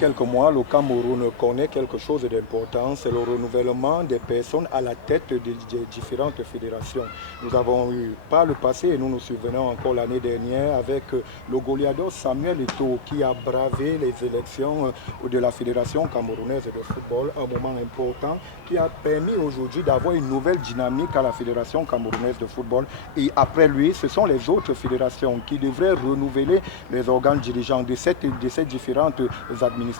quelques mois, le Cameroun connaît quelque chose d'important, c'est le renouvellement des personnes à la tête des différentes fédérations. Nous avons eu par le passé, et nous nous souvenons encore l'année dernière, avec le Goliathos Samuel Eto'o qui a bravé les élections de la Fédération camerounaise de football, un moment important qui a permis aujourd'hui d'avoir une nouvelle dynamique à la Fédération camerounaise de football. Et après lui, ce sont les autres fédérations qui devraient renouveler les organes dirigeants de ces différentes administrations,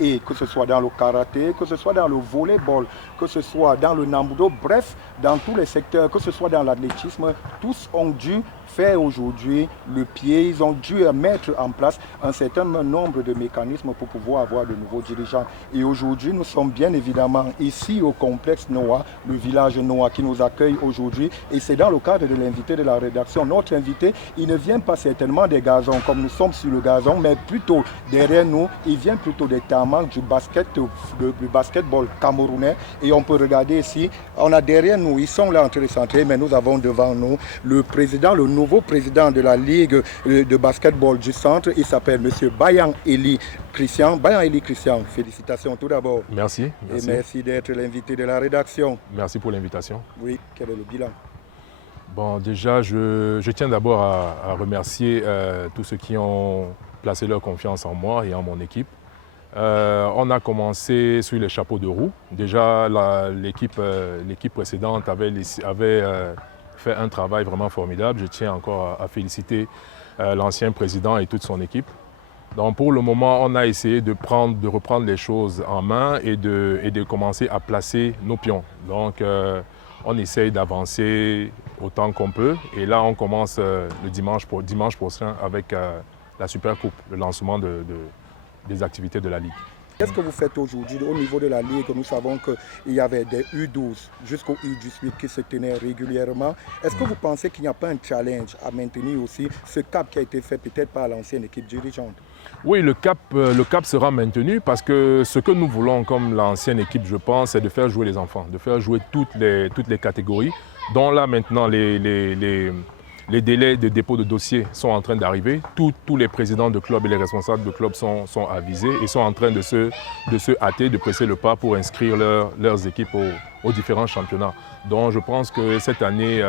et que ce soit dans le karaté, que ce soit dans le volleyball, que ce soit dans le nambudo, bref, dans tous les secteurs, que ce soit dans l'athlétisme, tous ont dû faire aujourd'hui le pied, ils ont dû mettre en place un certain nombre de mécanismes pour pouvoir avoir de nouveaux dirigeants. Et aujourd'hui, nous sommes bien évidemment ici au complexe Noah, le village Noah qui nous accueille aujourd'hui, et c'est dans le cadre de l'invité de la rédaction. Notre invité, il ne vient pas certainement des gazons, comme nous sommes sur le gazon, mais plutôt derrière nous, il vient plutôt des tarmacs du basketball camerounais. Et on peut regarder ici, on a derrière nous, ils sont là en train de s'entrer, mais nous avons devant nous le nouveau président de la Ligue de basketball du centre. Il s'appelle M. Bayan Eli Christian. Bayan Eli Christian, félicitations tout d'abord. Merci. Et merci d'être l'invité de la rédaction. Merci pour l'invitation. Oui, quel est le bilan? Bon, déjà, je tiens d'abord à remercier tous ceux qui ont placé leur confiance en moi et en mon équipe. On a commencé sur les chapeaux de roue. Déjà, l'équipe précédente avait fait un travail vraiment formidable. Je tiens encore à féliciter l'ancien président et toute son équipe. Donc pour le moment, on a essayé de reprendre les choses en main et de commencer à placer nos pions. Donc on essaye d'avancer autant qu'on peut. Et là, on commence le dimanche prochain avec la Super Coupe, le lancement des activités de la Ligue. Qu'est-ce que vous faites aujourd'hui au niveau de la Ligue? Nous savons qu'il y avait des U12 jusqu'au U18 qui se tenaient régulièrement. Est-ce que vous pensez qu'il n'y a pas un challenge à maintenir aussi ce cap qui a été fait peut-être par l'ancienne équipe dirigeante? Oui, le cap sera maintenu parce que ce que nous voulons comme l'ancienne équipe, je pense, c'est de faire jouer les enfants, de faire jouer toutes les catégories, dont là maintenant les délais de dépôt de dossier sont en train d'arriver. Tous les présidents de clubs et les responsables de clubs sont avisés et sont en train de se hâter, de presser le pas pour inscrire leurs équipes aux différents championnats. Donc je pense que cette année,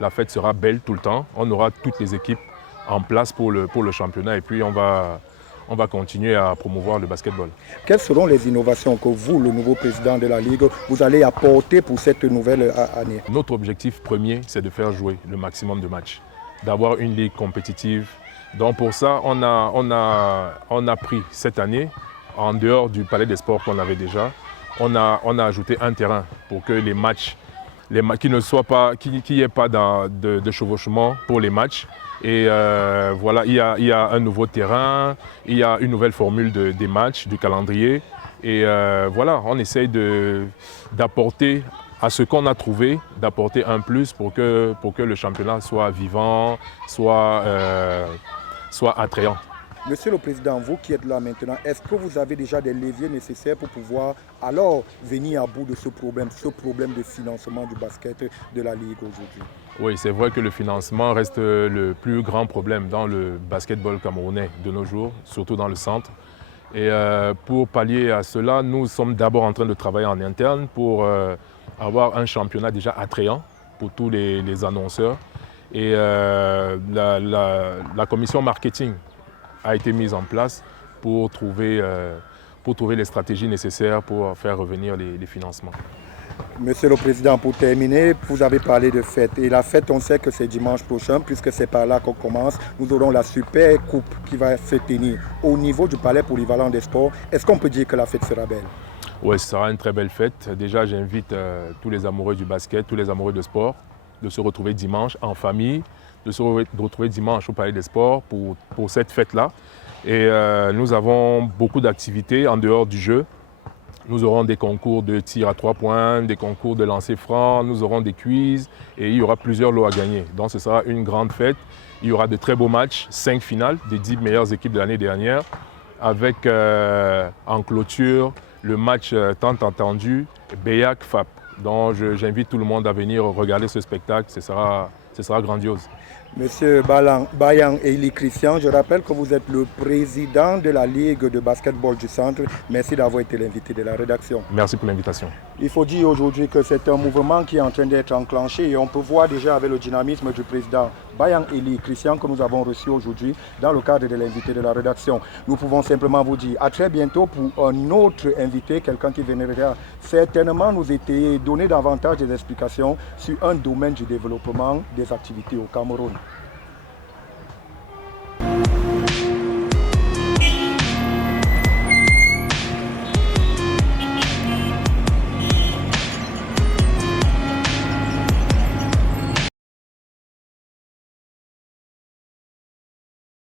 la fête sera belle tout le temps. On aura toutes les équipes en place pour le championnat et puis on va continuer à promouvoir le basketball. Quelles seront les innovations que vous, le nouveau président de la Ligue, vous allez apporter pour cette nouvelle année? Notre objectif premier, c'est de faire jouer le maximum de matchs, d'avoir une ligue compétitive. Donc pour ça, on a pris cette année, en dehors du palais des sports qu'on avait déjà, on a ajouté un terrain pour que les matchs, qu'il n'y ait pas de chevauchement pour les matchs. Et voilà, il y a un nouveau terrain, il y a une nouvelle formule des matchs, du calendrier. Et voilà, on essaye d'apporter à ce qu'on a trouvé, d'apporter un plus pour que le championnat soit vivant, soit attrayant. Monsieur le Président, vous qui êtes là maintenant, est-ce que vous avez déjà des leviers nécessaires pour pouvoir alors venir à bout de ce problème de financement du basket de la Ligue aujourd'hui? Oui, c'est vrai que le financement reste le plus grand problème dans le basketball camerounais de nos jours, surtout dans le centre. Et pour pallier à cela, nous sommes d'abord en train de travailler en interne pour avoir un championnat déjà attrayant pour tous les annonceurs. Et la commission marketing a été mise en place pour trouver les stratégies nécessaires pour faire revenir les financements. Monsieur le Président, pour terminer, vous avez parlé de fête. Et la fête, on sait que c'est dimanche prochain, puisque c'est par là qu'on commence. Nous aurons la Super Coupe qui va se tenir au niveau du Palais Polyvalent des Sports. Est-ce qu'on peut dire que la fête sera belle? Oui, ce sera une très belle fête. Déjà, j'invite tous les amoureux du basket, tous les amoureux de sport, de se retrouver dimanche en famille, de se retrouver dimanche au Palais des Sports pour cette fête-là. Et nous avons beaucoup d'activités en dehors du jeu. Nous aurons des concours de tir à 3 points, des concours de lancer franc, nous aurons des quiz et il y aura plusieurs lots à gagner. Donc ce sera une grande fête. Il y aura de très beaux matchs, 5 finales des 10 meilleures équipes de l'année dernière, avec en clôture le match tant attendu Beyak-FAP. Donc j'invite tout le monde à venir regarder ce spectacle, ce sera grandiose. Monsieur Bayan Eli Christian, je rappelle que vous êtes le président de la Ligue de basketball du centre. Merci d'avoir été l'invité de la rédaction. Merci pour l'invitation. Il faut dire aujourd'hui que c'est un mouvement qui est en train d'être enclenché et on peut voir déjà avec le dynamisme du président Bayan Eli Christian que nous avons reçu aujourd'hui dans le cadre de l'invité de la rédaction. Nous pouvons simplement vous dire à très bientôt pour un autre invité, quelqu'un qui viendra certainement nous donner davantage des explications sur un domaine du développement des activités au Cameroun.